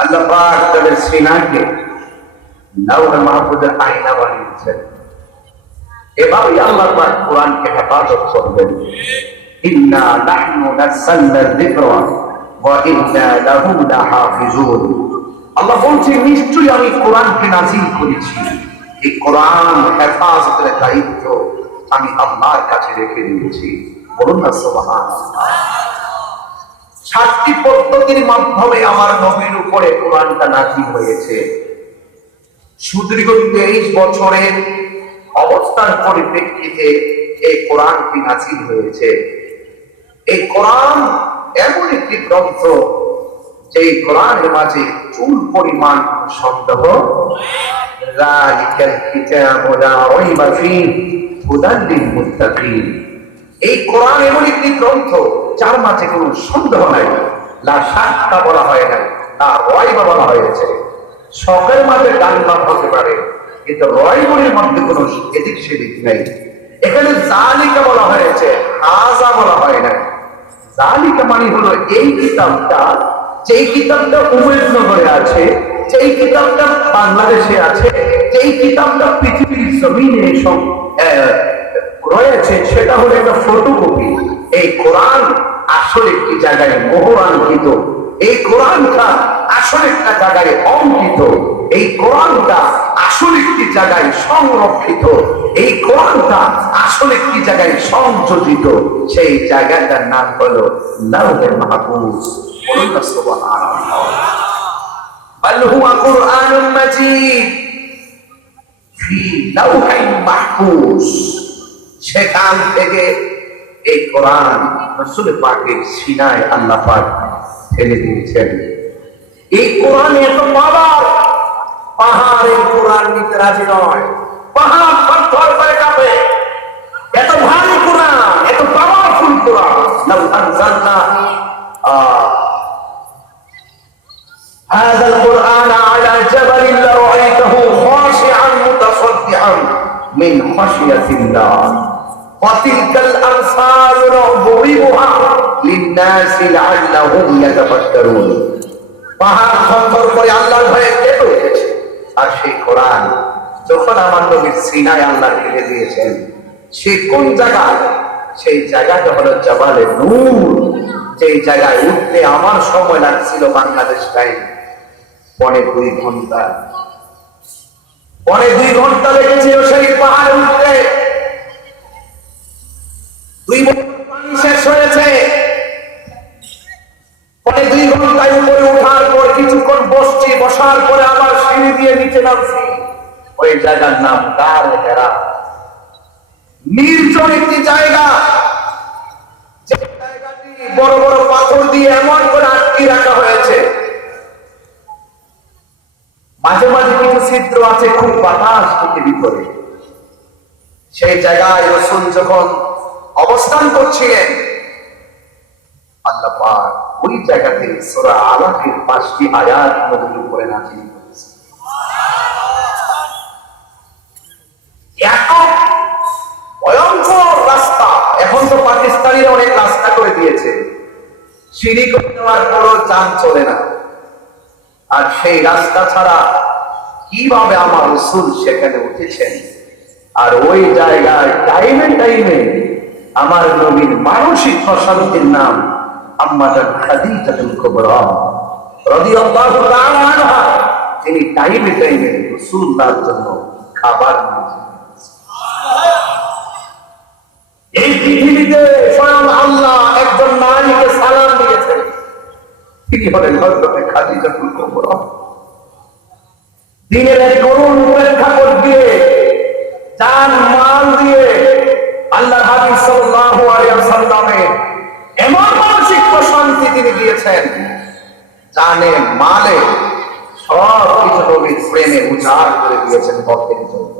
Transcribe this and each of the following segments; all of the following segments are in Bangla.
আল্লাহ তাদের সিনাকে লাউহে মাহফুজের আয়না বানিয়েছেন। এভাবেই আল্লাহ পাক কোরআনকে হেফাজত করবেন। ইন্না নাহনু নাযালনা যিকরা ওয়া ইন্না লাহু লাহাফিজুন। আল্লাহ বলছে নিশ্চয়ই আমি কোরআনকে নাজিল করেছি। এই কোরআন হেফাজতের দায়িত্ব আমি আল্লাহর কাছে রেখে দিয়েছি। বলুন না সুবহানাল্লাহ। সাতটি পদ্ধতির মাধ্যমে আমার নবীর উপরে কোরআনটা নাজিল হয়েছে। সুদীর্ঘ তেইশ বছরের অবস্থার পরিপ্রেক্ষিতে এই কোরআনটি হয়েছে। এই কোরআন এমন একটি গ্রন্থ যে কোরআনের মাঝে চুল পরিমাণ সন্দেহ। হুদাল লিল মুত্তাকিন। এই কোরআন এমন একটি গ্রন্থ যার মাঝে কোনো সন্দেহ নাই। না সাতটা বলা হয় নাই না রয়বা বলা হয়েছে। শখের মাঝে ডান বাম হতে পারে, কিন্তু রয়গুলির মধ্যে কোনো এদিক সেদিক নেই। এখানে জালিকা বলা হয়েছে, হাজা বলা হয় নাই জালিকা মানে হলো এই কিতাবটা, যেই কিতাবটা উমেশনগরে আছে, যেই কিতাবটা বাংলাদেশে আছে, যেই কিতাবটা পৃথিবীর জমিনে রয়েছে, সেটা হলো একটা ফটোকপি এই কোরআন আসলে একটি জায়গায় মোহরাঙ্কিত। এই কোরআনটা আসলে একটা জায়গায় অঙ্কিত। এই কোরআনটা আসলে একটি জায়গায় সংরক্ষিত। এই কোরআনটা আসলে একটি জায়গায় সংযোজিত। সেই জায়গাটার নাম হলো লাউহে মাহফুজ। বল হুয়া কুরআনুম মাজিদ। ফি লাউহিন মাহফুজ। সেখান থেকে এই কোরআন রসুল পাকের সিনায় আল্লাহ পাক ঠেলে দিয়েছেন এই কোরআন এত পাওয়ার পাহাড়ের কোরআন নিতে রাজি নয় পাহাড় পাথর করে কাঁপে এত ভারী কোরআন এত পাওয়ারফুল কোরআন লাউ আনজালনা আহ هذا القرآن على جبل لرأيته خاشعا متصدعا من خشية الله وتلك الأمثال نضربها للناس لعلهم يتفكرون পাহাড় খন্দর করে আল্লাহর ভয়ে কেঁপে উঠেছে আর সেই কোরআন যখন আমার নবীর সিনায় আল্লাহ ঢেলে দিয়েছেন সে কোন জায়গায় সেই জায়গাটা হলো জবালে নূর যেই জায়গায় উঠতে আমার সময় লাগছিল বাংলাদেশ টাইম পনে দুই ঘন্টা পনে দুই ঘন্টা লেগেছিল সেই পাহাড়ে উঠতে জায়গার নাম কার হেরা নির্জন একটি জায়গা। যে জায়গাটি বড় বড় পাথর দিয়ে এমন করে আটকে রাখা হয়েছে। মাঝে মাঝে কিছু ছিদ্র আছে, খুব বাতাস ঢুকে ভিতরে সেই জায়গায় রসুন যখন অবস্থান করছিলেন, আল্লাহ ওই জায়গাতে সূরা আলাকের পাঁচটি আয়াত নদীর উপরে নাজিল এত ভয়ঙ্কর রাস্তা। এখন তো অনেক রাস্তা করে দিয়েছে। সিঁড়ি করে দেওয়ার পরও যান চলে না। আর সেই রাস্তা ছাড়া কীভাবে আমার রসুল সেখানে উঠেছেন? আর ওই জায়গায় টাইমে টাইমে আমার নবীর মানসিক প্রশান্তির নাম আম্মাজান খাদিজাতুল কুবরা রাদিয়াল্লাহু তিনি টাইমে টাইমে জন্য খাবার এই স্বয়ং আল্লাহ একজন নারীকে সালাম দিয়েছেন। তিনি হলেন কুবরা। দিনের এক করুণ দিয়ে যান, মাল দিয়ে আল্লাহ হাবিব এমন মানসিক প্রশান্তি তিনি দিয়েছেন, জানে, মালে সব কিছু প্রেমে উজাড় করে দিয়েছেন ভক্তের জন্য।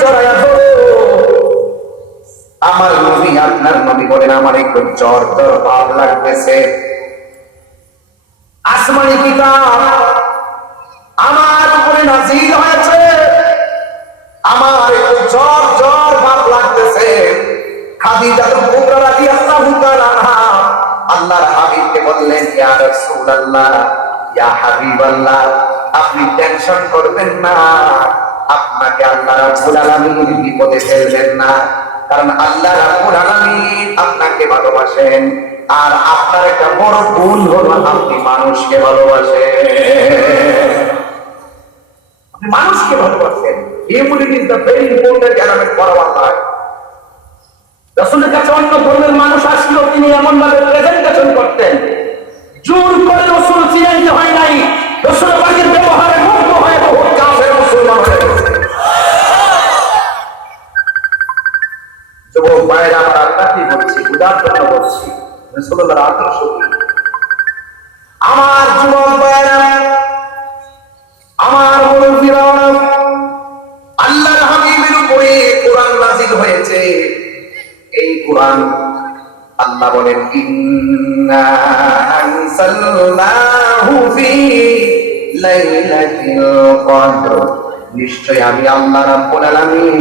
জড়াইয়া ধরো। আমার নবী, আপনার নবী বলেন, আমার একটু জ্বর জ্বর ভাব লাগতেছে। আসমানি কিতাব আমার উপরে নাজিল হয়েছে। আমার জ্বর জ্বর ভাব লাগতেছে। খাদিজা তো কুবরা রাদিয়াল্লাহু তাআলা আল্লাহর হাবিবকে বললেন, ইয়া রাসূলুল্লাহ আপনি টেনশন করবেন না। আপনাকে আল্লাহ রাব্বুল আলামিন বিপদে ফেলবেন না। কারণ আল্লাহ রাব্বুল আলামিন আপনাকে ভালোবাসেন। আর আপনার একটা বড় গুণ হলো আপনি মানুষকে ভালোবাসেন। মানুষকে ভালোবাসেন। Humanity is the very important element for কাছে অন্য ধর্মের মানুষ আসলো তিনি এমন ভাবে প্রেজেন্টেশন করতেন। জোর করে রসুল চিনাইতে হয় নাই। রসুল পাখির ব্যবহারে মুগ্ধ হয়ে বহু কাফের মুসলমান আমার আদর্শ আমার যুবক হাবিবের উপরে কোরআন নাজিল হয়েছে। এই কোরআন আল্লাহ বলেন, ইন্না নিশ্চয় আমি আল্লাহ রাব্বুল আলামিন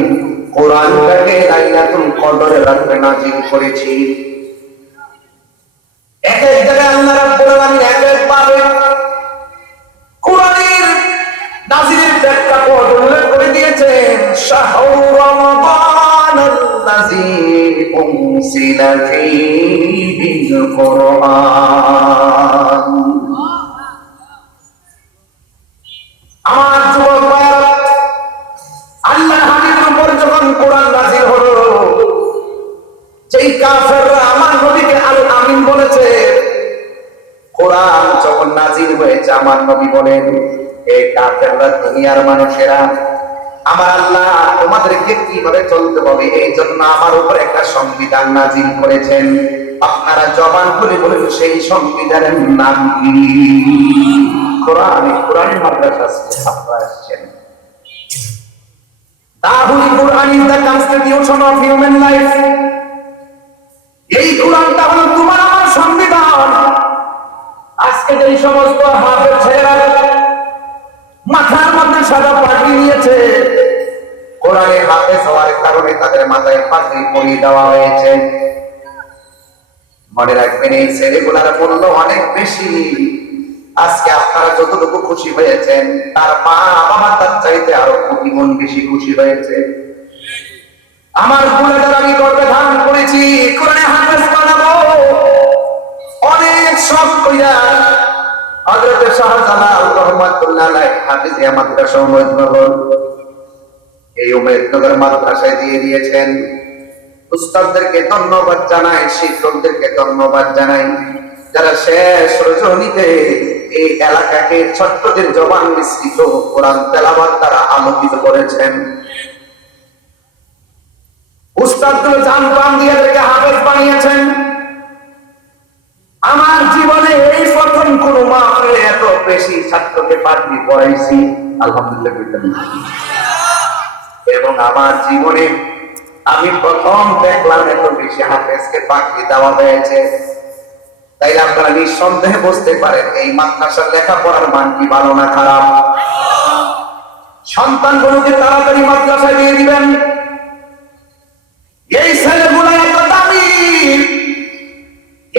কোরআনটাকে লাইলাতুল কদরের রাতে নাজিল করেছি। এক এক জায়গায় আল্লাহ রাব্বুল আলামিন এক এক ভাবে কোরআনের নাজিলের পদ উল্লেখ করে দিয়েছেন, শাহরু রমাদান আল্লাযী উনসিলা ফীহিল কোরআন। নবী বলেন, এই কাফেররা দুনিয়ার মানুষেরা, আমার আল্লাহ তোমাদেরকে কীভাবে চলতে হবে? এই জন্য আমার উপর একটা সংবিধান নাজিল করেছেন। আপনারা জবান করে বলেন, সেই সংবিধানের নাম কি? কোরআন এই কোরআনের মাদ্রাসা আসছেন Quran is the constitution of human life. এই কোরআনটা হলো তোমার আমার সংবিধান। আজকে যে সমস্ত হাফের ছেলেরা মাথার মধ্যে সাদা পাগড়ি নিয়েছে, কোরআনে হাফেজ হওয়ার কারণে তাদের মাথায় পাগড়ি পরিয়ে দেওয়া হয়েছে। মনে রাখবেন, এই ছেলেগুলার মূল্য অনেক বেশি। আজকে আপনারা যতটুকু খুশি হয়েছেন, তার মা বাবা তার চাইতে আরও কোটি গুণ বেশি খুশি হয়েছে। আমার গুণাগার আমি গর্বে ধারণ করেছি, কোরআনে হাফেজ শখ কইরা হযরত শাহজালাল রহমাতুল্লাহ আলাইহি হাফিজিয়া মাদ্রাসা উম্মতনগর এই উম্মতনগর মাদ্রাসায় দিয়ে দিয়েছেন। উস্তাদদেরকে ধন্যবাদ জানাই, শিক্ষকদেরকে ধন্যবাদ জানাই। যারা শেষ রজনীতে এই এলাকাকে ছোট্টদের জবান মিশ্রিত কোরআন তেলাবাদ তারা আলোকিত করেছেন। উস্তাদগুলো জান প্রাণ দিয়ে হাফেজ বানিয়েছেন। আমার জীবনে এই প্রথম কোন মাহফিলে এত বেশি ছাত্রকে পাঠি পড়াইছি আলহামদুলিল্লাহ। এবং আমার জীবনে আমি প্রথম দেখলাম এত বেশি হাফেজকে পাখি দেওয়া হয়েছে। তাই আপনারা নিঃসন্দেহে বুঝতে পারেন, এই মাদ্রাসার লেখাপড়ার মান কি ভালো না খারাপ? সন্তানগুলোকে তাড়াতাড়ি মাদ্রাসায় দিয়ে দিবেন। এই ছেলেগুলো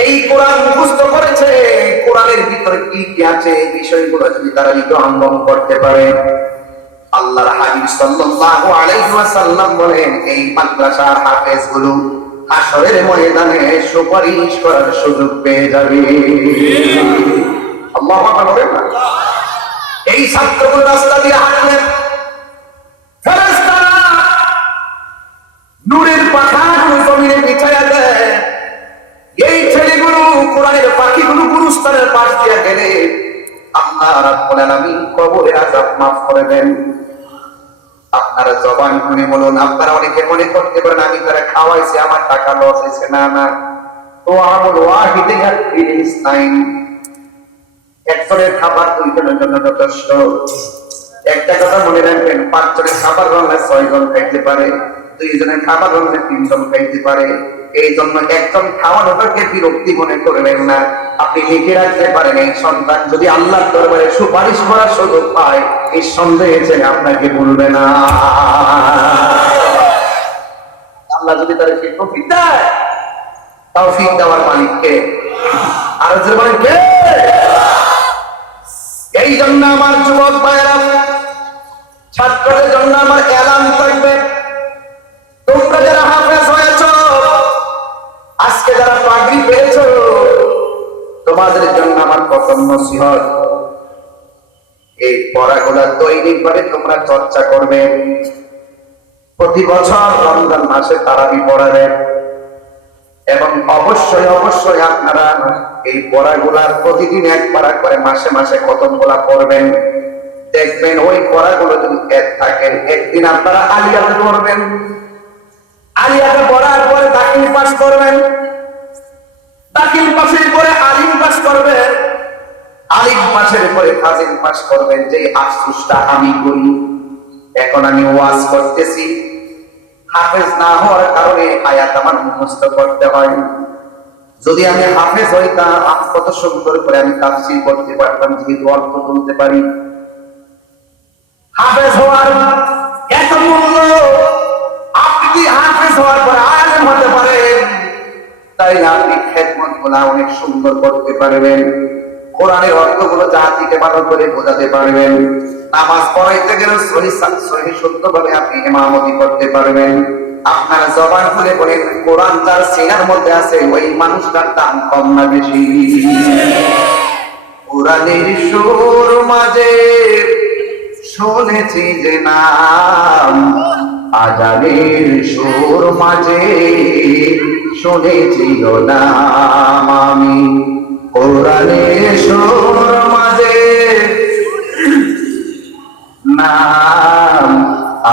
এই কোরআন মুখস্থ করেছে কোরআনের ভিতরে কি কি আছে, এই বিষয়গুলো যদি তারা একটু অঙ্গন করতে পারে। আল্লাহর হাবিব সাল্লাল্লাহু আলাইহি ওয়াসাল্লাম বলেন, এই মাদ্রাসার হাফেজগুলো হাসরের ময়দানে সুপারিশ করার সুযোগ পেয়ে যাবে। আল্লাহু আকবার এই ছাত্রগুলো রাস্তা দিয়ে হাঁটলেন মাফ করে দেন। আপনারা জবান খুলে বলুন আপনারা অনেকে মনে করতে পারেন, আমি তারা খাওয়াইছি, আমার টাকা লস হয়েছে না না। তো আমল ওয়াহিদে ইয়াকফিল ইসনাইন একজনের খাবার দুইজনের জন্য যথেষ্ট। একটা কথা মনে রাখবেন, পাঁচজনের খাবার রান্না ছয় জন খাইতে পারে, দুইজনের খাবার রান্না তিনজন খাইতে পারে। এই জন্য একজন খাওয়ানোটাকে বিরক্তি মনে করবেন না। আপনি লিখে রাখতে পারেন এই সন্তান যদি আল্লাহর দরবারে সুপারিশ করার সুযোগ পায় এই সন্দেহে ছেলে আপনাকে বলবে না। আল্লাহ যদি তার সেই তৌফিক দেয়, তৌফিক দেওয়ার মালিককে আর যে বলেন, কে? এই জন্য আমার যুবক ভাইয়েরা, ছাত্রদের জন্য আমার এলান থাকবে। তোমরা যারা আজকে যারা পাগড়ি পেয়েছ, তোমাদের জন্য আমার প্রথম নসিহত। এই পড়াগুলা দৈনিক ভাবে তোমরা চর্চা করবে। প্রতি বছর রমজান মাসে তারাবি পড়াবে। এবং অবশ্যই অবশ্যই আপনারা এই পড়াগুলার প্রতিদিন এক পারা করে মাসে মাসে কতমগুলা পড়বেন। দেখবেন ওই পড়াগুলো যদি এক থাকে, একদিন আপনারা আলিয়াতে পড়বেন। আলিয়াতে পড়ার পরে দাখিল পাস করবেন। দাখিল পাশের পরে আলিম পাস করবেন। আলিম পাশের পরে ফাজিল পাস করবেন, যে আমি করি, এখন আমি ওয়াজ করতেছি। হাফেজ না হওয়ার কারণে আয়াত আমার করতে হয়। যদি আমি হাফেজ হইতাম কত সুন্দর করে আমি করতে পারতাম, যেহেতু অর্থ পারি। হাফেজ হওয়ার এত মূল্য হওয়ার পরে আলেম হতে পারেন তাই আপনি খেদমতগুলা অনেক সুন্দর করতে পারবেন। কোরআনের অর্থগুলো জাতিকে ভালো করে বোঝাতে পারবেন। নামাজ পড়াইতে গেলে সহি সহি শুদ্ধভাবে আপনি ইমামতি করতে পারবেন। আপনার জবান খুলে বলেন, কোরআন যার সিনার মধ্যে আছে, ওই মানুষটার দাম কম না বেশি। কোরআনের সুর মাঝে শুনেছি যে নাম আজানের সুর মাঝে শুনেছি গো নাম আমি। কোরআনের সুর মাঝে নাম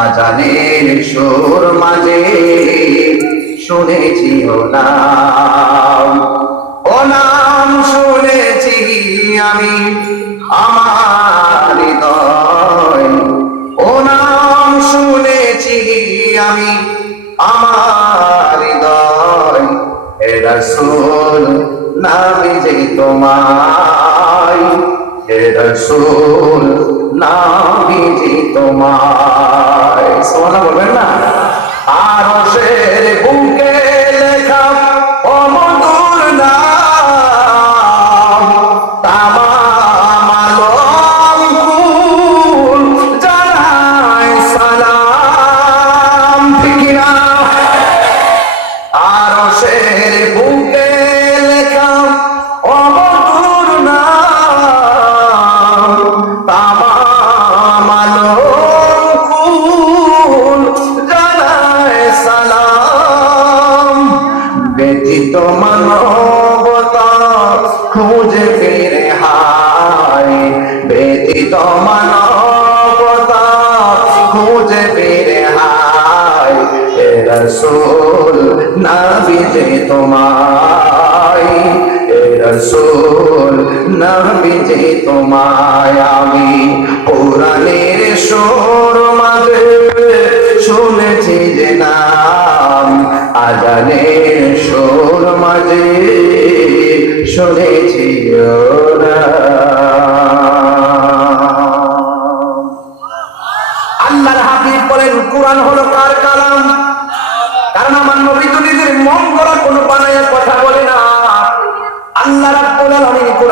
আজানের সুর মাঝে শুনেছি নাম। ও নাম শুনেছি আমি, আমার হৃদয় আমি আমার হৃদয় রসুল, নামে যে তোমায়। হে রসুল, নামে যে তোমায়। সোনা বলবেন না? আর নবী যে তোমায় আমি। পুরাণের সুর মাঝে শুনেছি যে নাম, আজানের সুর মাঝে শুনেছি আল্লাহর হাবিব বলেন, কোরআন হলো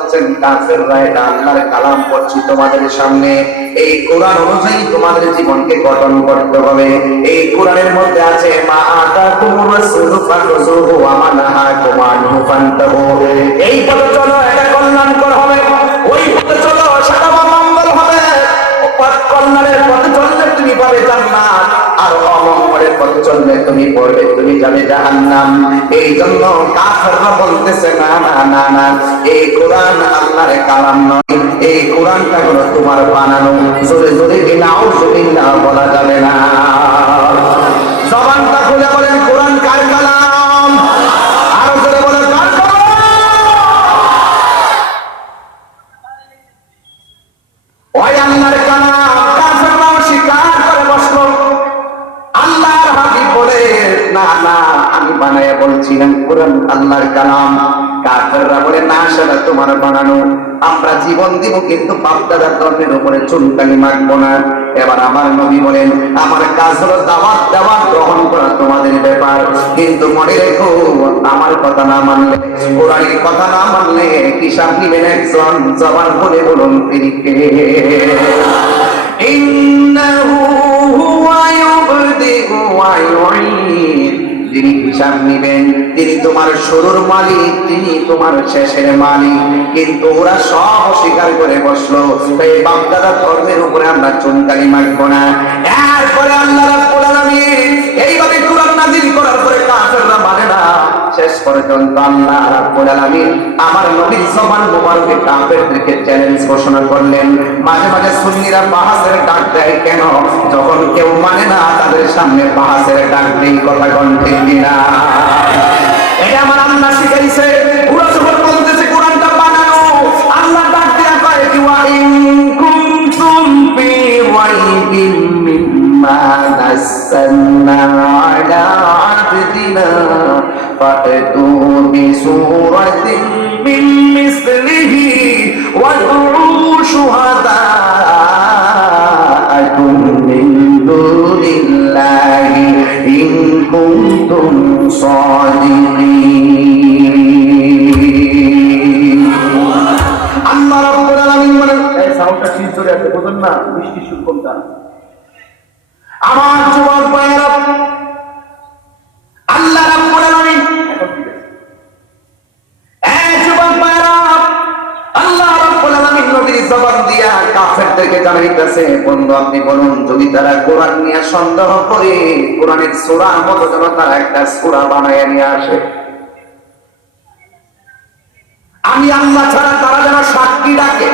বলছেন, কাফেররা এটা আল্লাহর কালাম পড়ছি তোমাদের সামনে। এই কোরআন অনুযায়ী তোমাদের জীবনকে গঠন করতে হবে। এই কোরআনের মধ্যে আছে, মা আতা কুমুর রাসূল ফাখুযুহু ওয়া মা নাহাকুম আনহু ফান্তাহু। এই পথে চলো, এটা কল্যাণকর হবে। ওই পথে চলো অমঙ্গলের পথে চললে তুমি পড়বে, তুমি যাবে জাহান্নাম। এই জন্য কাফেররা বলতেছে, না না না না, এই কোরআন আল্লাহর কালাম নয়। এই কোরআনটা হলো তোমার বানানো। জোরে জোরে বিনাও জমিনা বলা যাবে না। জবানটা খুলে বলেন, কোরআন কার কালাম? আরও জোরে বলেন, কার কালাম? ওই আল্লাহর কালাম না না, আমি বানায় বলছিলাম কোরআন, আল্লাহর কালাম। কাফেররা বলে, না, সেটা তোমার বানানো। আমরা জীবন দিব কিন্তু বাপদাদার ধর্মের উপরে চুনকালি মাখবো না। এবার আমার নবী বলেন, আমার কাজ হলো দাওয়াত দাওয়াত গ্রহণ করা তোমাদের ব্যাপার। কিন্তু মনে রেখো, আমার কথা না মানলে, কোরআনের কথা না মানলে হিসাব নিবেন একজন জবান বলে বলুন তিনি কে? ইন্নাহু হুয়া ইউবদিউ ওয়া ইউঈদ। যিনি হিসাব নিবেন, তিনি তোমার শুরুর মালিক, তিনি তোমার শেষের মালিক। কিন্তু ওরা সব অস্বীকার করে বসল তাই বাপদাদা ধর্মের উপরে আমরা চুনকালি মাখবো না। এরপরে আল্লাহ এইভাবে কোরআন নাযিল করার পরে কাফেররা মানে না শেষ পর্যন্ত আল্লাহ রাব্বুল আলামিন। আমার নবীর জবান মোবারকে কাফেরদেরকে চ্যালেঞ্জ ঘোষণা করলেন। মাঝে মাঝে সুন্নিরা বাহাসের ডাক দেয়, কেন? যখন কেউ মানে না, তাদের সামনে বাহাসের ডাক নেই কথা কিনা এটা আমার আল্লাহ শিখাইছে। ওরা যখন বলতেছে, কোরআনটা বানানো। আল্লাহ ডাক দিয়া কয়, কি ওয়া কুনতুম ফি রাইবিন মিম্মা নাসালনা আলা আবদিনা। ফাতু বিসূরাতিন মিন মিসলিহি ওয়াদউ শুহাদাআকুম মিন দুনিল্লাহি ইন কুনতুম সাদিকিন। আল্লাহ রাব্বুল আলামিন বলেন, এই সাউন্ডটা ঠিক ধরে আছে বুঝুন না, মিষ্টি সুর কোনটা? আমার যুবক ভাইয়েরা জানাইতেছে বন্ধু, আপনি বলুন, যদি তারা কোরআন নিয়ে সন্দেহ করে, কোরআনের সোরা মতো যেন তারা একটা সোরা বানায় নিয়ে আসে। আমি আল্লাহ ছাড়া তারা যেন সাক্ষী ডাকে।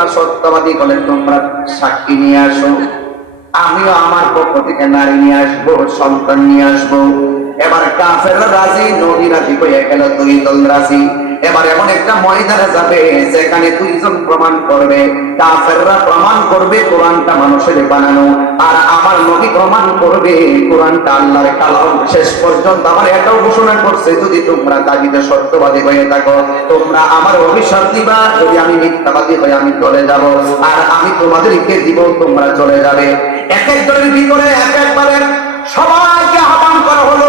তোমরা সত্যবাদী বলে তোমরা সাক্ষী নিয়ে আসো। আমিও আমার পক্ষ থেকে নারী নিয়ে আসব, সন্তান নিয়ে আসব। এবার কাফের রাজি নদী রাজি, হয়ে গেল দুই দল রাজি। এবার এমন একটা ময়দানে যাবে যেখানে দুইজন প্রমাণ করবে, কাফেররা প্রমাণ করবে কোরআনটা মানুষের বানানো। আর আমার নবী প্রমাণ করবে কোরআনটা আল্লাহর কালাম। শেষ পর্যন্ত আমার এটাও ঘোষণা করছে, যদি তোমরা দাবিতে সত্যবাদী হয়ে থাকো, তোমরা আমার অভিশাপ দিবা, যদি আমি মিথ্যাবাদী হয়ে আমি চলে যাব, আর আমি তোমাদেরকে দিব, তোমরা চলে যাবে। এক একজনের ভিতরে এক একবারের সবাইকে আহ্বান করা হলো।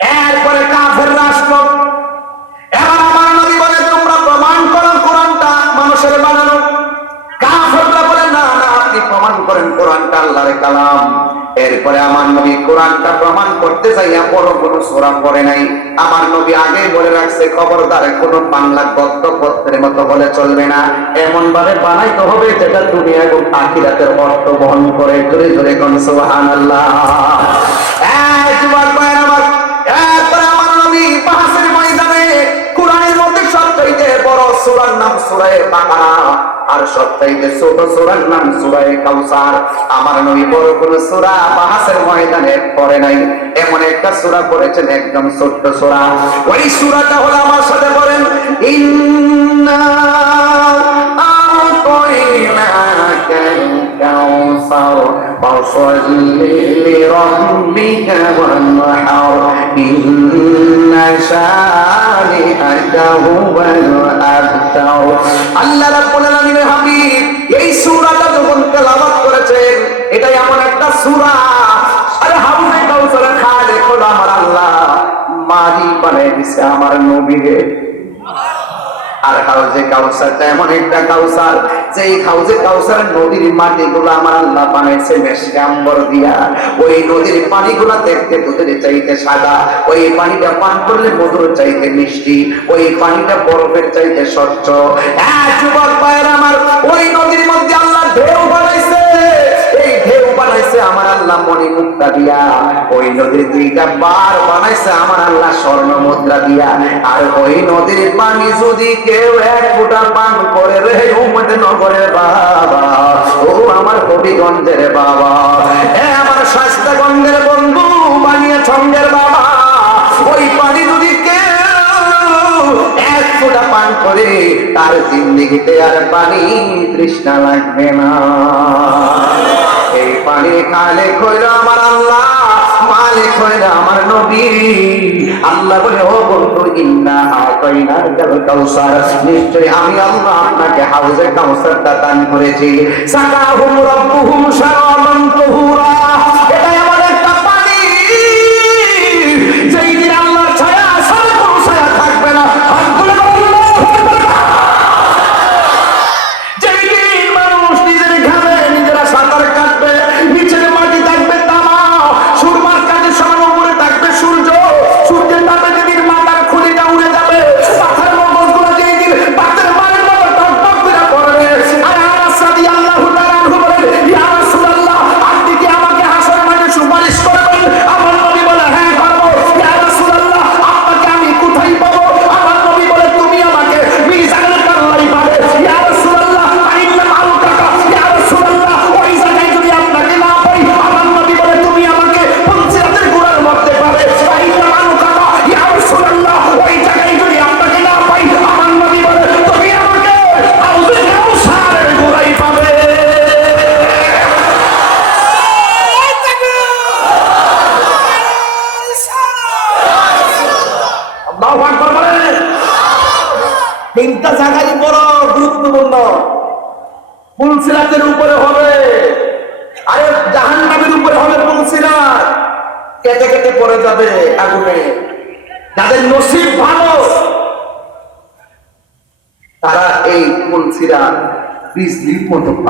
এরপরে কাফের রাষ্ট্র। এবার আমার বলে, তোমরা প্রমাণ করো কোরআনটা মানুষের বানানো। কাফেররা বলে, না না, আপনি প্রমাণ করেন কোরআনটা আল্লাহর কালাম। এরপরে আমার নবী কোরআনটা প্রমাণ করতে বড় কোনো সোরা করে নাই। আমার নবী আগে বলে রাখছে কোনো বাংলা গদ্য পত্রের মতো বলে চলবে না। এমন ভাবে বানাইতে হবে যেটা তুমি এবং আখিরাতের অর্থ বহন করে। ধরে জোরে আল্লাহ আর ছোট সূরার নাম সূরা কাউসার। আমার নবী বড় কোনো সূরা বাহাসের ময়দানে পড়ে নাই। এমন একটা সূরা পড়েছেন একদম ছোট্ট সূরা। ওই সূরাটা হলো আমার সাথে বলেন ইন্না ফাসাল্লি লিরাব্বিকা ওয়ানহার ইন্না শানিআকা হুয়াল আবতার আল্লাহ রাব্বুল আলামিনের হাবিব এই সূরাটা যখন তেলাওয়াত করেছেন, এটা এমন একটা সূরা। আরে হাউজে কাউসার খালে খোদা আমার আল্লাহ। মারি বানাই দিছে আমার নবীরে আর হাউজে কাউসারটা এমন একটা কাউসার। যে এই হাউজে কাউসার, নদীর আমার আল্লাহ বানাইছে দিয়া। ওই নদীর দেখতে দুধের চাইতে সাদা। ওই পানিটা পান করলে মধুর চাইতে মিষ্টি। ওই পানিটা বরফের চাইতে স্বচ্ছ। হ্যাঁ যুবক পায়ের আমার, ওই নদীর মধ্যে আল্লাহ ঢেউ বানাইছে। বানাইছে আমার আল্লাহ মণি মুক্তা দিয়া। ওই নদীর দুইটা বার বানাইছে আমার আল্লাহ স্বর্ণ মুদ্রা দিয়া। আর ওই নদীর পানি যদি কেউ এক ফোঁটা পান করে রে উম্মত নগরের বাবা। ও আমার হবিগঞ্জের বাবা। এ আমার স্বাস্থ্যগঞ্জের বন্ধু, বানিয়ে ছন্দের বাবা। ওই পানি যদি এক ফোঁটা পান করে, তার জিন্দিগিতে আর পানি তৃষ্ণা লাগবে না। এই পানি কালে কইরা আমার আল্লাহ মালিক হইরা আমার নবী। আল্লাহ বলে, ও বন্ধু, ইন্না আতাইনা কাল কাউসার। নিশ্চয় আমি আল্লাহ আপনাকে হাউজে কাউসারটা দান করেছি। রাব্বুহুম তুহুরা।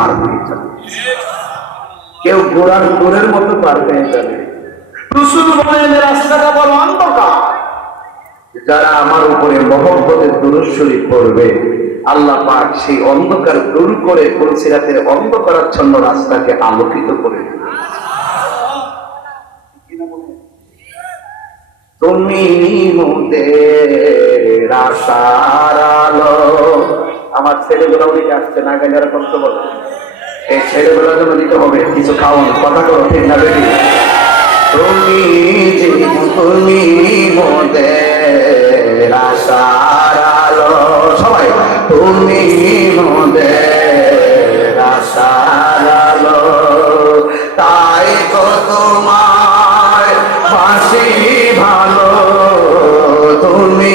পার হয়ে যাবে। কেউ ঘোড়ার গোড়ের মতো পার হয়ে যাবে। রসুল বলেন রাস্তাটা বড় অন্ধকার। যারা আমার উপরে মহব্বতের করবে আল্লাহ পাক সেই অন্ধকার দূর করে অন্ধকারাচ্ছন্ন রাস্তাকে আলোকিত করে তুমি মোদের আশার আলো আমার ছেলেগুলো দিকে আসছে, না গেলে আর কষ্ট বলো এই ছেলেগুলো জন্য দিতে হবে, কিছু খাওয়ান। কথা করো ঠিক না বেশি তুমি যে তুমি মোদের আশার সবাই, তুমি মোদের আশার তাই তো তোমার বাসি ভালো, তুমি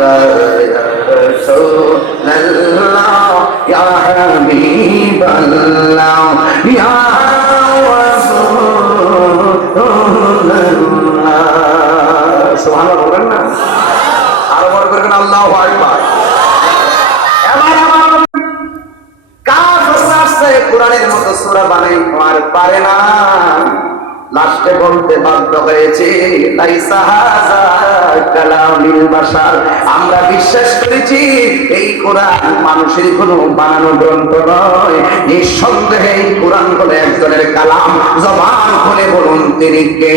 বল্লাহ ইয়া রাসূলুল্লাহ ইয়া হাবিবাল্লাহ ইয়া রাসূলুল্লাহ সুবহানাল্লাহ বলেন না আরও বড় করে আল্লাহু কোরআনের মতো সূরা বানাই পারে না লাস্টে বলতে বাধ্য হয়েছে হাযা আমরা বিশ্বাস করেছি, এই কোরআন মানুষের কোনো বানানো গ্রন্থ নয়। নিঃসন্দেহে এই কোরআন হলো একজনের কালাম। জবান খুলে বলুন তিনি কে?